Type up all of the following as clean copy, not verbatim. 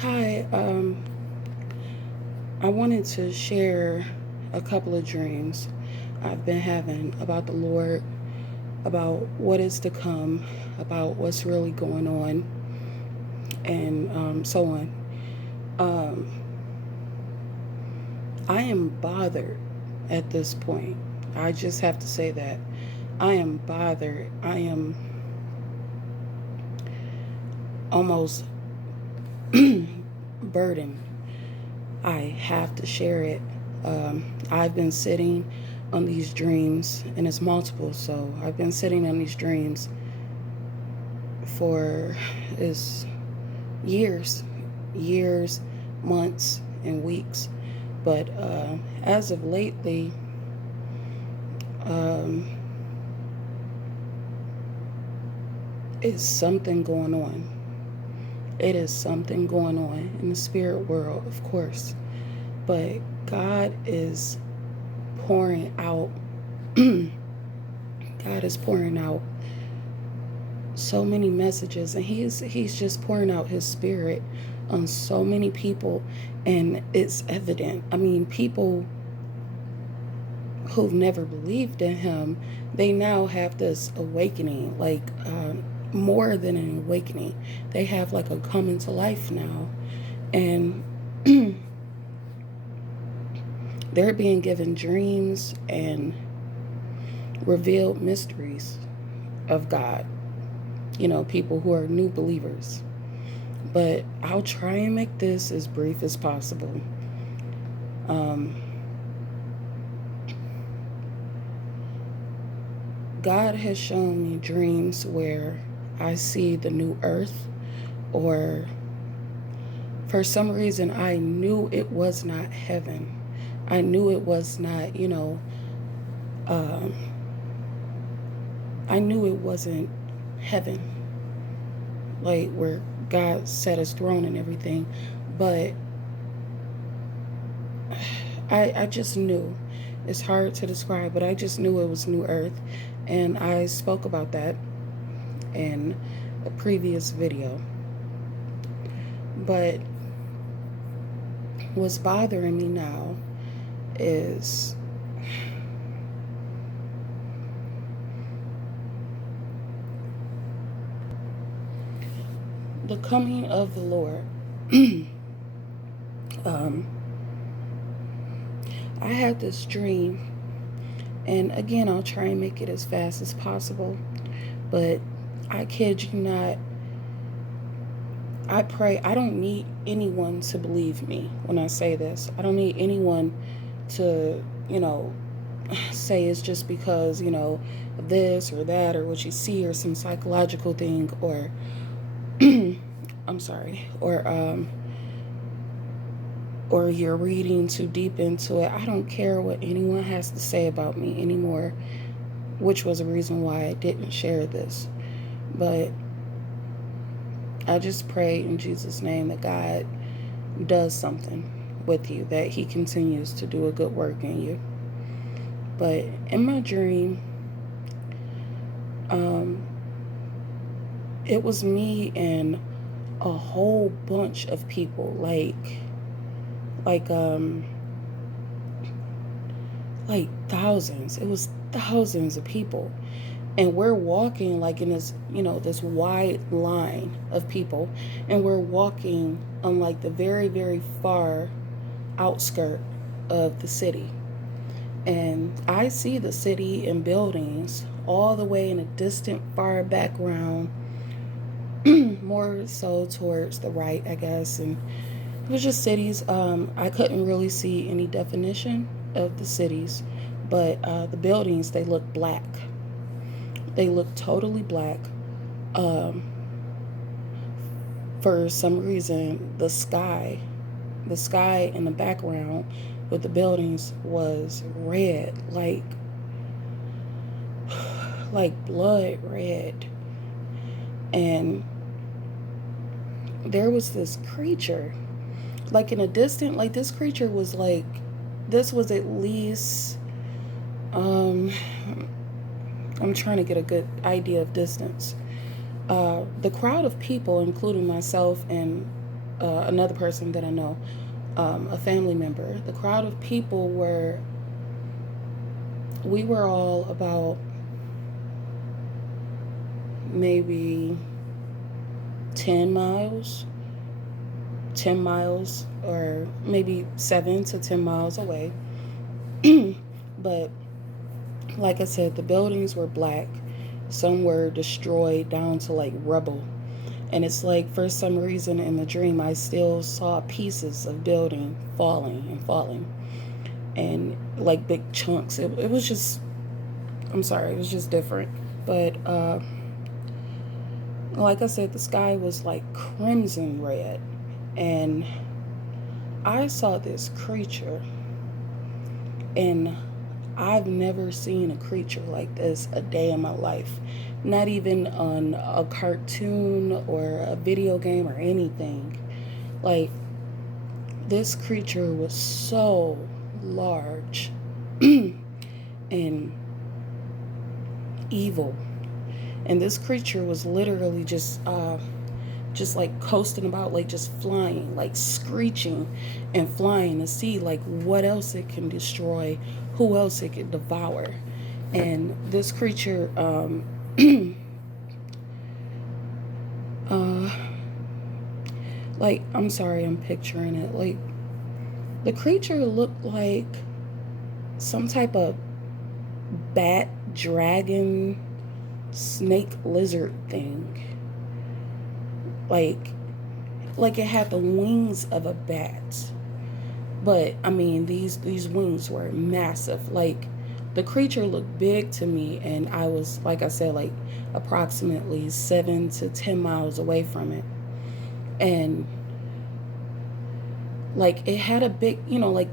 Hi, I wanted to share a couple of dreams I've been having about the Lord, about what is to come, about what's really going on, and so on. Um, I am bothered at this point. I just have to say that. I am bothered. I am almost burdened. I have to share it. I've been sitting on these dreams, and it's multiple. So I've been sitting on these dreams for is years, years, months, and weeks. But as of lately, um, it's something going on. It is something going on in the spirit world, of course. But God is pouring out. God is pouring out so many messages, and he's just pouring out his spirit on so many people, and it's evident. I mean, people who've never believed in him, they now have this awakening, like more than an awakening. They have like a coming to life now, and they're being given dreams and revealed mysteries of God. You know, people who are new believers. But I'll try and make this as brief as possible. Um, God has shown me dreams where I see the new earth, or for some reason, I knew it was not heaven. I knew it was not, um, I knew it wasn't heaven, like where God set his throne and everything. But I just knew. It's hard to describe, but I just knew it was New Earth. And I spoke about that in a previous video. But what's bothering me now is the coming of the Lord. um, I had this dream, and again, I'll try and make it as fast as possible, but I kid you not, I pray. I don't need anyone to believe me when I say this. I don't need anyone to, say it's just because, of this or that or what you see or some psychological thing, or, I'm sorry, or you're reading too deep into it. I don't care what anyone has to say about me anymore, which was a reason why I didn't share this. But I just pray in Jesus' name that God does something with you, that he continues to do a good work in you. But in my dream, um, it was me and a whole bunch of people, like um like thousands. It was thousands of people, and we're walking like in this, this wide line of people, and we're walking on like the very, very far outskirt of the city. And I see the city and buildings all the way in a distant far background, more so towards the right, I guess. And it was just cities. I couldn't really see any definition of the cities, but the buildings, they look black. They look totally black. Um, for some reason, the sky in the background with the buildings was red, like blood red. And there was this creature, like in a distant, like this creature was like, this was at least, um, I'm trying to get a good idea of distance. The crowd of people, including myself and another person that I know, a family member. The crowd of people we were all about maybe 10 miles, 10 miles, or maybe 7 to 10 miles away. But like I said, the buildings were black. Some were destroyed down to like rubble. And it's like for some reason in the dream, I still saw pieces of building falling and falling. And like big chunks. It was just, I'm sorry, it was just different. But like I said, the sky was like crimson red. And I saw this creature. And I've never seen a creature like this a day in my life. Not even on a cartoon or a video game or anything. Like, this creature was so large and evil. And this creature was literally just like coasting about, like just flying, like screeching and flying to see like what else it can destroy, who else it can devour. And this creature, uh, like, I'm sorry, I'm picturing it. Like, the creature looked like some type of bat, dragon, snake, lizard thing. Like it had the wings of a bat. But I mean, these wings were massive. Like, the creature looked big to me, and I was, like I said, like approximately 7 to 10 miles away from it. And like it had a big, like,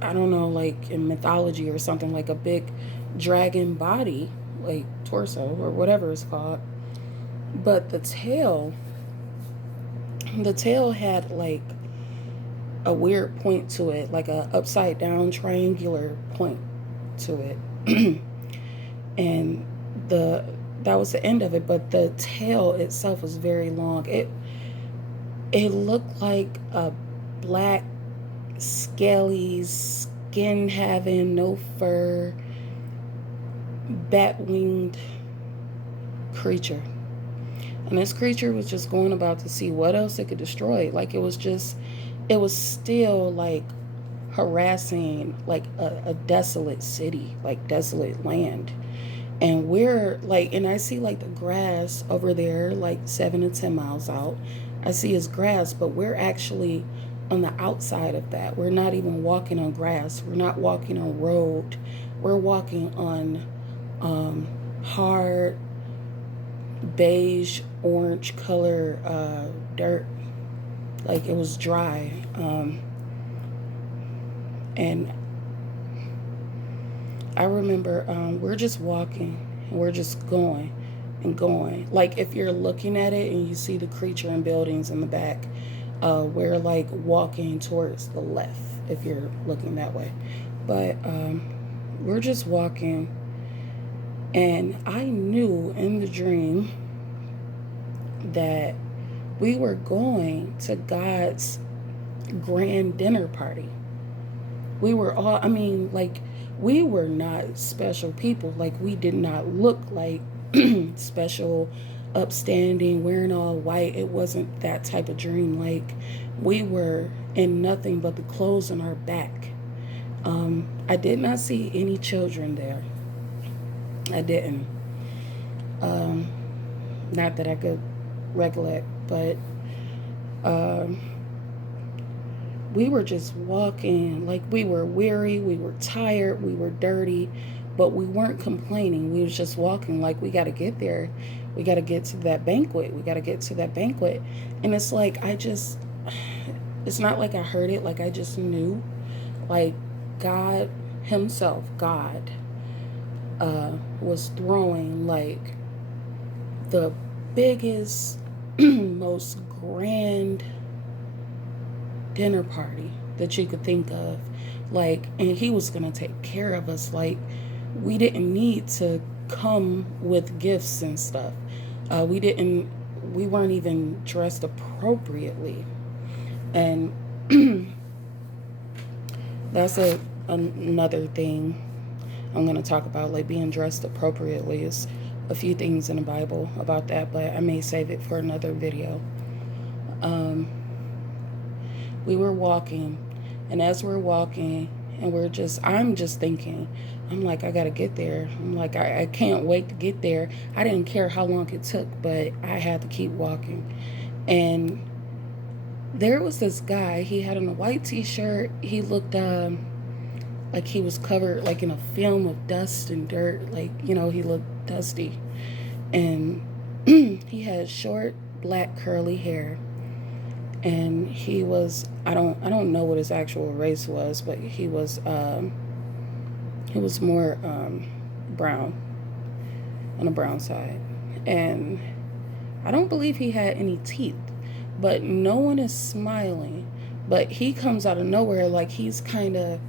I don't know, like in mythology or something, like a big dragon body, like torso or whatever it's called. But the tail had like a weird point to it, like a upside down triangular point to it. And the that was the end of it, but the tail itself was very long. It looked like a black, scaly, skin having, no fur, bat winged creature. And this creature was just going about to see what else it could destroy. Like, it was still like harassing like a desolate city, like desolate land. And we're like, and I see like the grass over there, like 7 to 10 miles out. I see his grass, but we're actually on the outside of that. We're not even walking on grass. We're not walking on road. We're walking on hard beige orange color dirt. Like, it was dry. And I remember we're just walking and we're just going and going. Like, if you're looking at it and you see the creature and buildings in the back, we're like walking towards the left if you're looking that way. But we're just walking, and I knew in the dream that we were going to God's grand dinner party. We were all, I mean, like, we were not special people. Like, we did not look like special, upstanding, wearing all white. It wasn't that type of dream. Like, we were in nothing but the clothes on our back. I did not see any children there. I didn't. Not that I could recollect, but we were just walking. Like, we were weary, we were tired, we were dirty, but we weren't complaining. We was just walking like, we got to get there. We got to get to that banquet. We got to get to that banquet. And it's like, it's not like I heard it. Like, I just knew, like, God himself, God, was throwing like the biggest, most grand dinner party that you could think of. Like, and he was going to take care of us. Like, we didn't need to come with gifts and stuff. We weren't even dressed appropriately. And that's another thing I'm going to talk about, like being dressed appropriately. Is a few things in the Bible about that, but I may save it for another video. Um, we were walking, and as we're walking, and I'm just thinking, I'm like, I gotta get there. I'm like, I can't wait to get there. I didn't care how long it took, but I had to keep walking. And there was this guy. He had on a white t-shirt. He looked like he was covered like in a film of dust and dirt. Like, he looked dusty. And he had short black curly hair. And he was, I don't know what his actual race was, but he was more brown, on the brown side. And I don't believe he had any teeth, but no one is smiling. But he comes out of nowhere, like he's kind of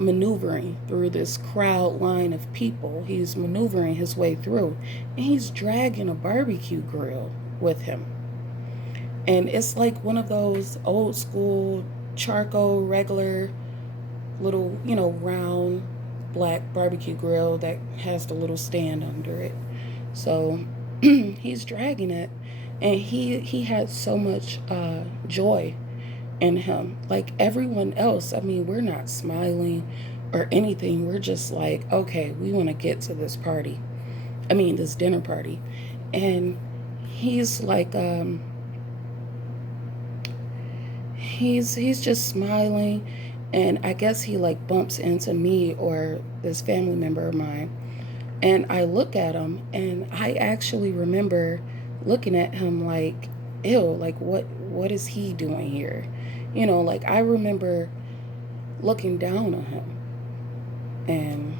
maneuvering through this crowd line of people. He's maneuvering his way through, and he's dragging a barbecue grill with him. And it's like one of those old school charcoal regular little, round black barbecue grill that has the little stand under it. So he's dragging it, and he had so much joy in him. Like everyone else, I mean, we're not smiling or anything. We're just like, okay, we want to get to this party. I mean, this dinner party. And he's like, he's just smiling. And I guess he like bumps into me or this family member of mine. And I look at him, and I actually remember looking at him like, ew, like what is he doing here? Like I remember looking down on him, and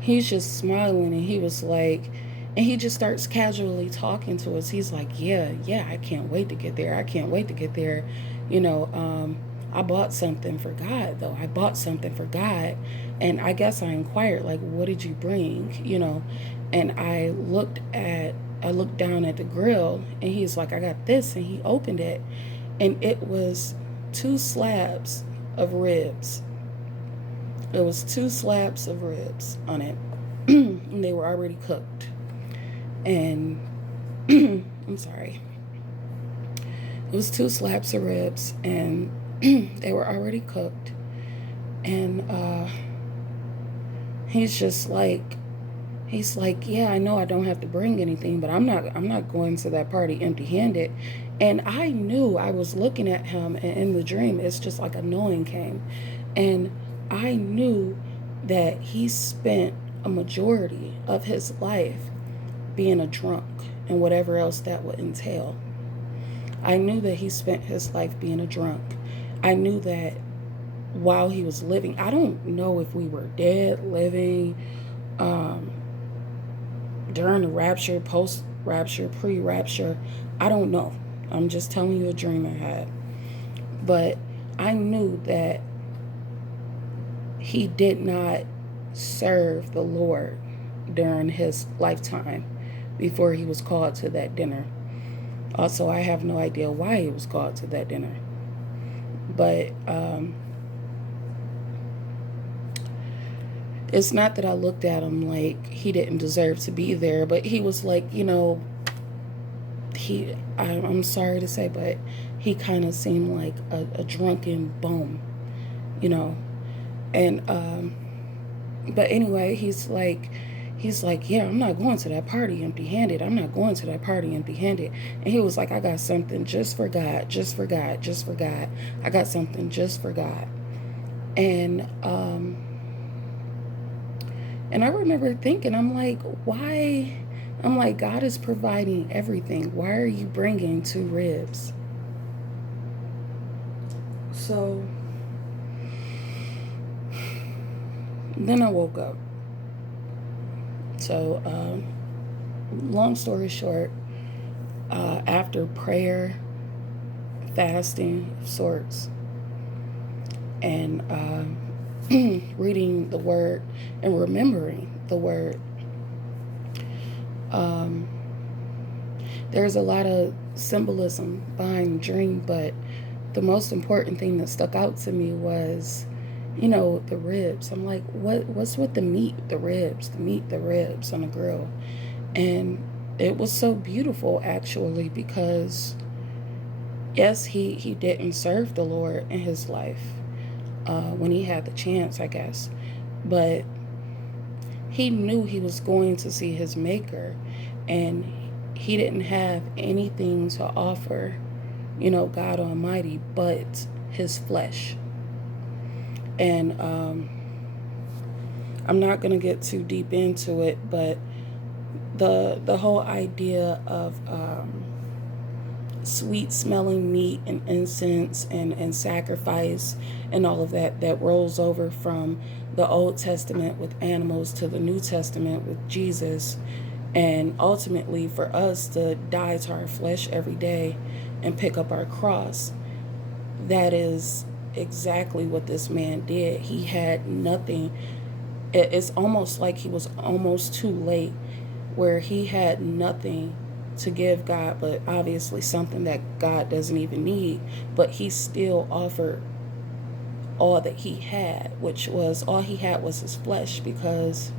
he's just smiling, and he was like, and he just starts casually talking to us. He's like, yeah, I can't wait to get there. I can't wait to get there. I bought something for God, though. I bought something for God. And I guess I inquired, like, what did you bring? And I looked down at the grill, and he's like, I got this. And he opened it, and it was 2 slabs of ribs. There was 2 slabs of ribs on it, and they were already cooked. And I'm sorry. It was 2 slabs of ribs, and they were already cooked. And he's like, yeah, I know I don't have to bring anything, but I'm not going to that party empty-handed. And I knew, I was looking at him, and in the dream, it's just like a knowing came. And I knew that he spent a majority of his life being a drunk and whatever else that would entail. I knew that he spent his life being a drunk. I knew that while he was living, I don't know if we were dead, living, during the rapture, post-rapture, pre-rapture. I don't know. I'm just telling you a dream I had. But I knew that he did not serve the Lord during his lifetime before he was called to that dinner. Also, I have no idea why he was called to that dinner. But it's not that I looked at him like he didn't deserve to be there, but he was like, I'm sorry to say, but he kind of seemed like a drunken bum, And but anyway, he's like, yeah, I'm not going to that party empty-handed. I'm not going to that party empty-handed. And he was like, I got something just for God, just for God, just for God. I got something just for God. And I remember thinking, I'm like, why? I'm like, God is providing everything. Why are you bringing 2 ribs? So then I woke up. So, long story short, after prayer, fasting of sorts, and reading the word and remembering the word, There's a lot of symbolism behind the dream, but the most important thing that stuck out to me was, the ribs. I'm like, what's with the meat, the ribs, the meat, the ribs on the grill? And it was so beautiful, actually, because yes, he didn't serve the Lord in his life when he had the chance, I guess, but he knew he was going to see his maker, and he didn't have anything to offer, God Almighty, but his flesh. And I'm not going to get too deep into it, but the whole idea of sweet smelling meat and incense and sacrifice and all of that rolls over from the Old Testament with animals to the New Testament with Jesus, and ultimately for us to die to our flesh every day and pick up our cross. That is exactly what this man did. He had nothing. It's almost like he was almost too late, where he had nothing to give God, but obviously something that God doesn't even need. But he still offered all that he had, which was all he had was his flesh, because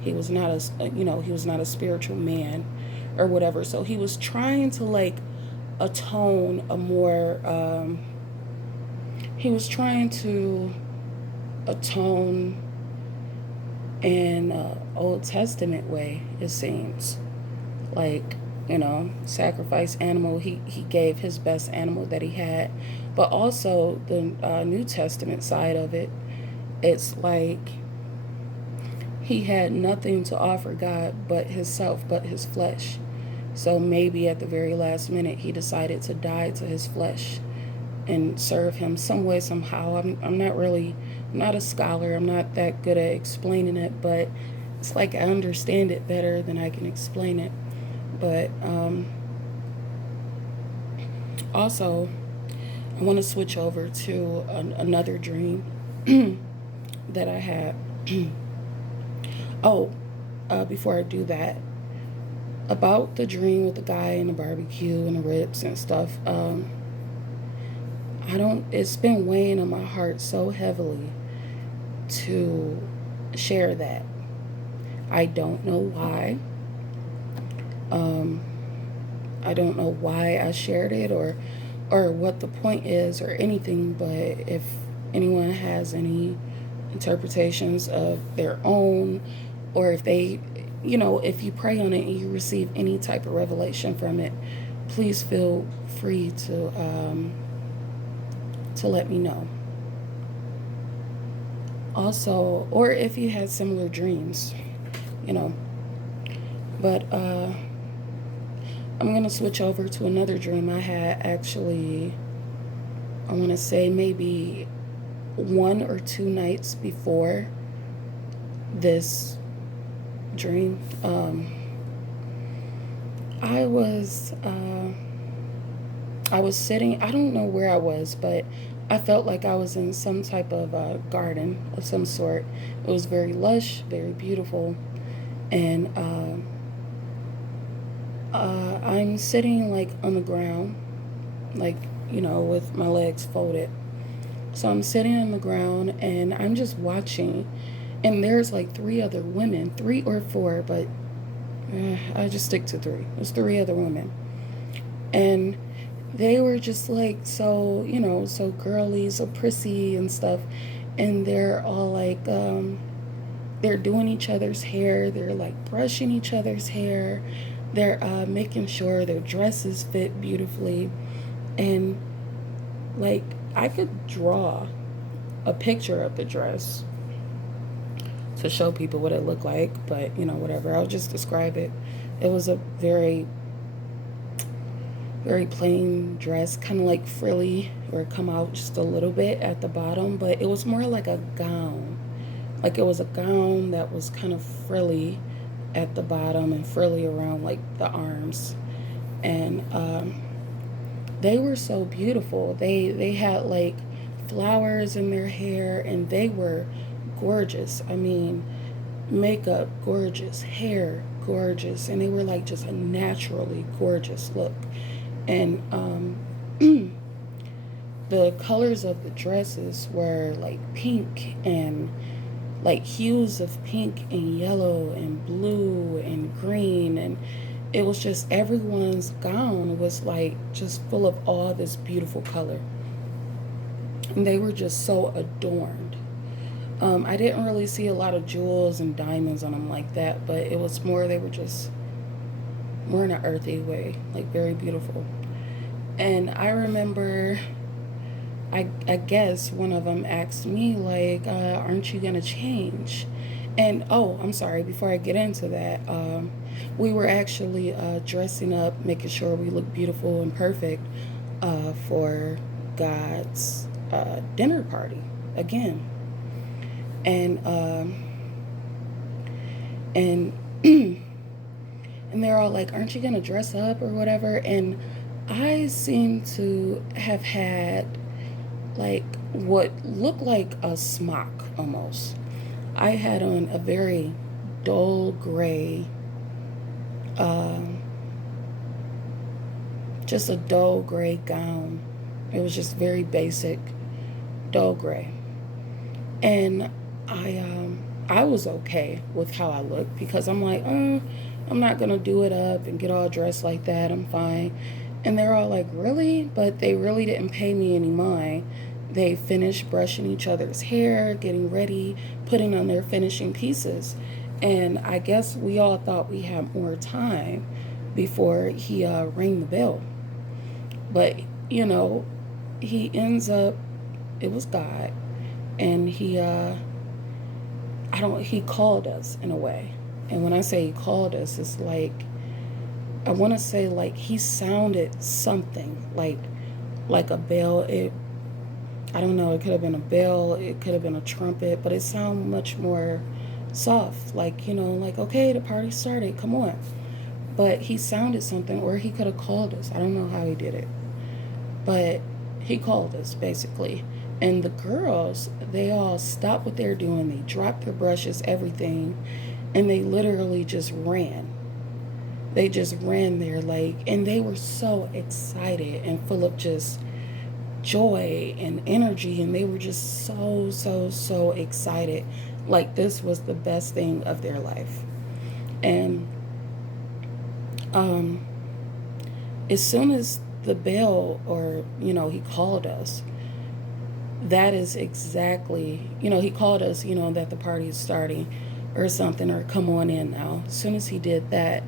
he was not he was not a spiritual man or whatever. So he was trying to like atone a more he was trying to atone in Old Testament way, it seems. Like, sacrifice animal. He gave his best animal that he had. But also the New Testament side of it, it's like he had nothing to offer God but himself, but his flesh. So maybe at the very last minute he decided to die to his flesh and serve him some way, somehow. I'm not a scholar. I'm not that good at explaining it, but it's like I understand it better than I can explain it. But also, I want to switch over to another dream that I had. Oh, before I do that, about the dream with the guy and the barbecue and the ribs and stuff. It's been weighing on my heart so heavily to share that. I don't know why. I don't know why I shared it or what the point is or anything, but if anyone has any interpretations of their own, or if they, if you pray on it and you receive any type of revelation from it, please feel free to let me know. Also, or if you had similar dreams, But I'm going to switch over to another dream I had, actually. I want to say maybe 1 or 2 nights before this dream. I was sitting, I don't know where I was, but I felt like I was in some type of garden of some sort. It was very lush, very beautiful, and I'm sitting like on the ground, like, with my legs folded. So I'm sitting on the ground and I'm just watching, and there's like 3 other women, 3 or 4, but I just stick to 3. There's 3 other women, and they were just like so, so girly, so prissy and stuff, and they're all like, they're doing each other's hair, they're like brushing each other's hair, they're making sure their dresses fit beautifully, and like I could draw a picture of the dress to show people what it looked like, but whatever, I'll just describe it. It was a very, very plain dress, kind of like frilly, or it come out just a little bit at the bottom, but it was more like a gown. Like it was a gown that was kind of frilly at the bottom and frilly around like the arms, and they were so beautiful. They had like flowers in their hair, and they were gorgeous. I mean, makeup gorgeous, hair gorgeous, and they were like just a naturally gorgeous look. And the colors of the dresses were like pink and like hues of pink and yellow and blue and green, and it was just everyone's gown was like just full of all this beautiful color, and they were just so adorned. I didn't really see a lot of jewels and diamonds on them like that, but it was more, they were just more in an earthy way, like very beautiful. And I remember, I guess one of them asked me, like, aren't you going to change? And oh, I'm sorry, before I get into that, we were actually dressing up, making sure we look beautiful and perfect for God's dinner party again. And and and they're all like, aren't you gonna dress up or whatever? And I seem to have had like what looked like a smock almost. I had on a very dull gray, um, just a dull gray gown. It was just very basic, dull gray. And I was okay with how I looked because I'm like, I'm not gonna do it up and get all dressed like that. I'm fine. And they're all like, really? But they really didn't pay me any mind. They finished brushing each other's hair, getting ready, putting on their finishing pieces. And I guess we all thought we had more time before he rang the bell. But, you know, he ends up, it was God, and he called us in a way. And when I say he called us, it's like, I want to say like he sounded something like a bell. I don't know, it could have been a bell, it could have been a trumpet, but it sounded much more soft, like, like, okay, the party started, come on. But he sounded something, or he could have called us. I don't know how he did it, but he called us basically. And the girls, they all stopped what they're doing, they dropped their brushes, everything, and they literally just ran. They just ran there, like, and they were so excited and full of just joy and energy, and they were just so excited, like this was the best thing of their life. And um as soon as the bell, or he called us, that is exactly, he called us, that the party is starting or something, or come on in now. As soon as he did that,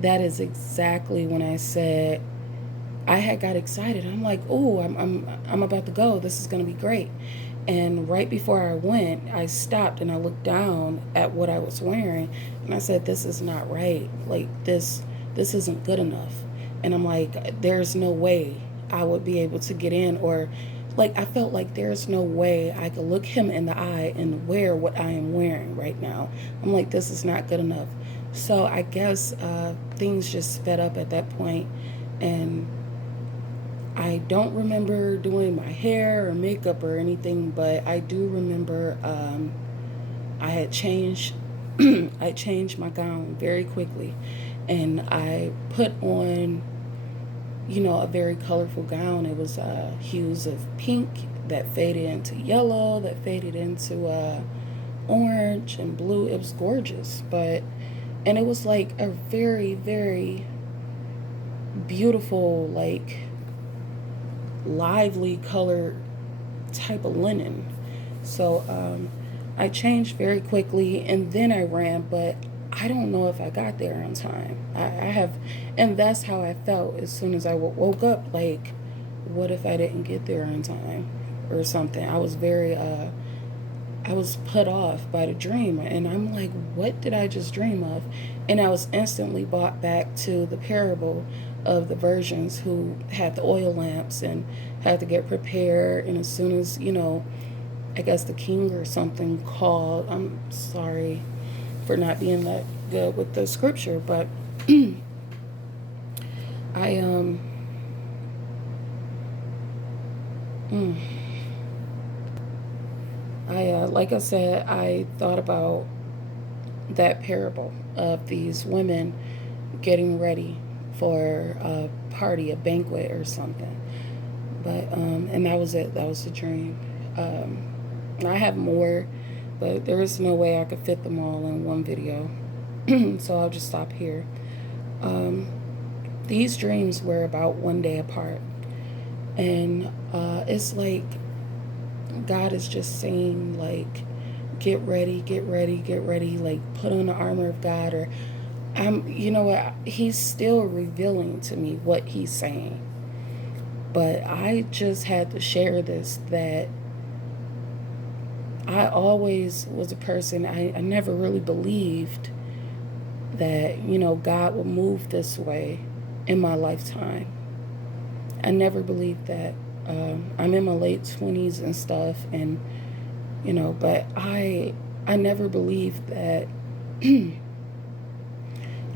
that is exactly when I said, I had got excited. I'm like, oh, I'm about to go. This is going to be great. And right before I went, I stopped and I looked down at what I was wearing, and I said, this is not right. Like this isn't good enough. And I'm like, there's no way I would be able to get in, or like I felt like there's no way I could look him in the eye and wear what I am wearing right now. I'm like, this is not good enough. So I guess things just sped up at that point, and I don't remember doing my hair or makeup or anything, but I do remember I had changed. I changed my gown very quickly, and I put on, a very colorful gown. It was hues of pink that faded into yellow, that faded into orange and blue. It was gorgeous, and it was like a very, very beautiful, like lively color type of linen. So I changed very quickly, and then I ran, but I don't know if I got there on time. I have, and that's how I felt as soon as I woke up. Like, what if I didn't get there on time or something? I was very, I was put off by the dream, and I'm like, what did I just dream of? And I was instantly brought back to the parable of the virgins who had the oil lamps and had to get prepared. And as soon as, I guess the king or something called, I'm sorry for not being that good with the scripture, but I mm, like I said, I thought about that parable of these women getting ready for a party, a banquet or something. But and that was it. That was the dream. I have more, but there is no way I could fit them all in one video. So I'll just stop here. Um, these dreams were about one day apart. And it's like God is just saying, like, get ready, get ready, get ready. Like, put on the armor of God. Or, you know what? He's still revealing to me what he's saying. But I just had to share this, that I always was a person, I never really believed that, God would move this way in my lifetime. I never believed that. I'm in my late 20s and stuff, and, but I never believed that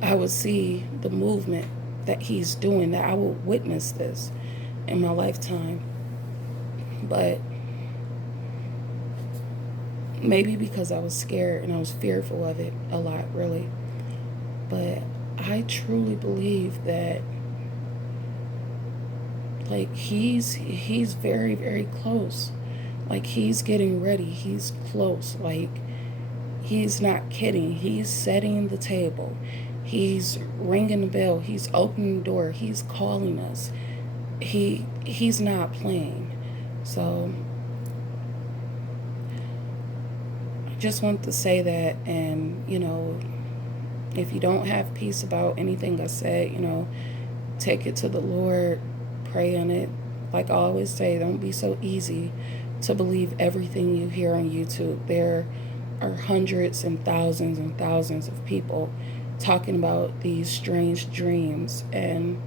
I would see the movement that he's doing, that I would witness this in my lifetime. But maybe because I was scared and I was fearful of it a lot, really. But I truly believe that, like, he's very, very close. Like, he's getting ready. He's close. Like, he's not kidding. He's setting the table. He's ringing the bell. He's opening the door. He's calling us. He's not playing. So I just want to say that. And, if you don't have peace about anything I said, take it to the Lord, pray on it. Like I always say, don't be so easy to believe everything you hear on YouTube. There are hundreds and thousands of people talking about these strange dreams, and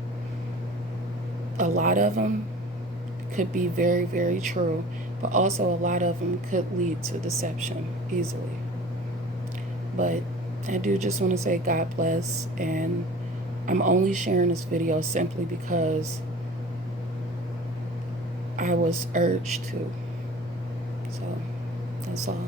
a lot of them could be very, very true, but also a lot of them could lead to deception easily. But I do just want to say God bless, and I'm only sharing this video simply because I was urged to. So that's all.